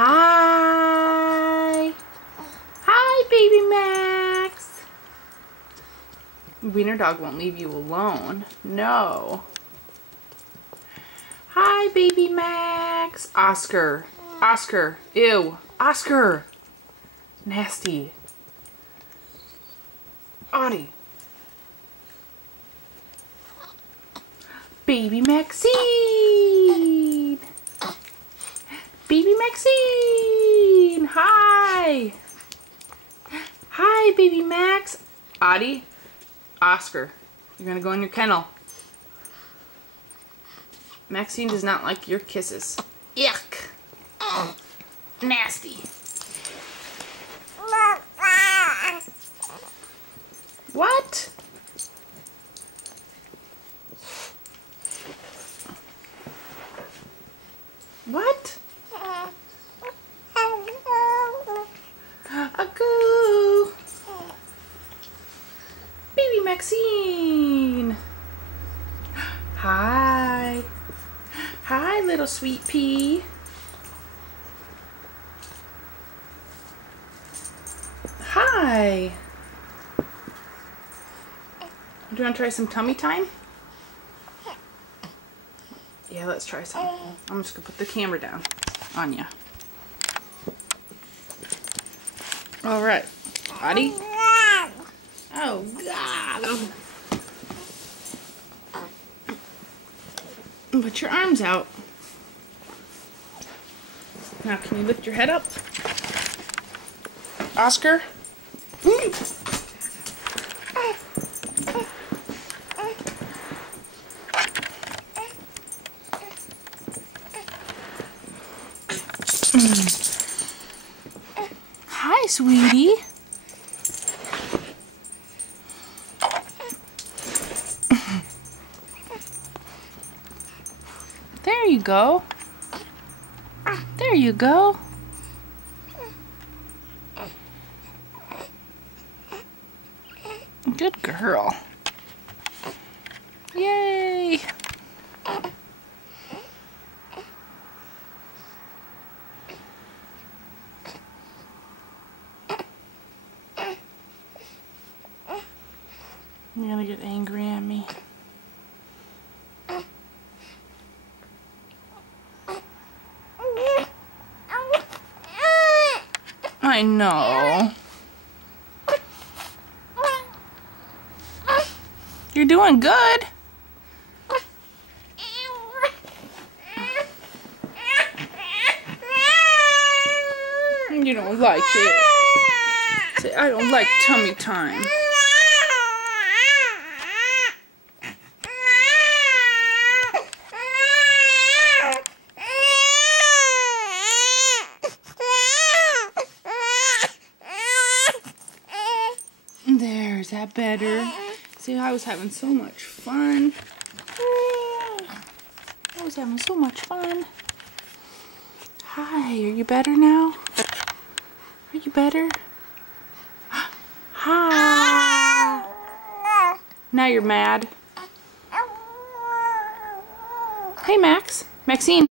Hi. Hi, baby Max. Wiener Dog won't leave you alone. No. Hi, baby Max. Oscar. Oscar. Ew. Oscar. Nasty. Audie. Baby Maxine. Baby Maxine. Hi. Hi, baby Max. Audie. Oscar. You're gonna go in your kennel. Maxine does not like your kisses. Yuck. Nasty. What? What? A goo. Baby Maxine. Hi. Hi, little sweet pea. Hi. Do you want to try some tummy time? Yeah, let's try some. I'm just going to put the camera down on you. All right. Audie? Oh, God. Put your arms out. Now, can you lift your head up? Oscar? Hi, sweetie. There you go. There you go. Good girl. Yay. You're gonna get angry at me. I know. You're doing good. You don't like it. Say, I don't like tummy time. There, is that better? See, I was having so much fun. I was having so much fun. Hi, are you better now? Are you better? Hi. Now you're mad. Hey, Max. Maxine.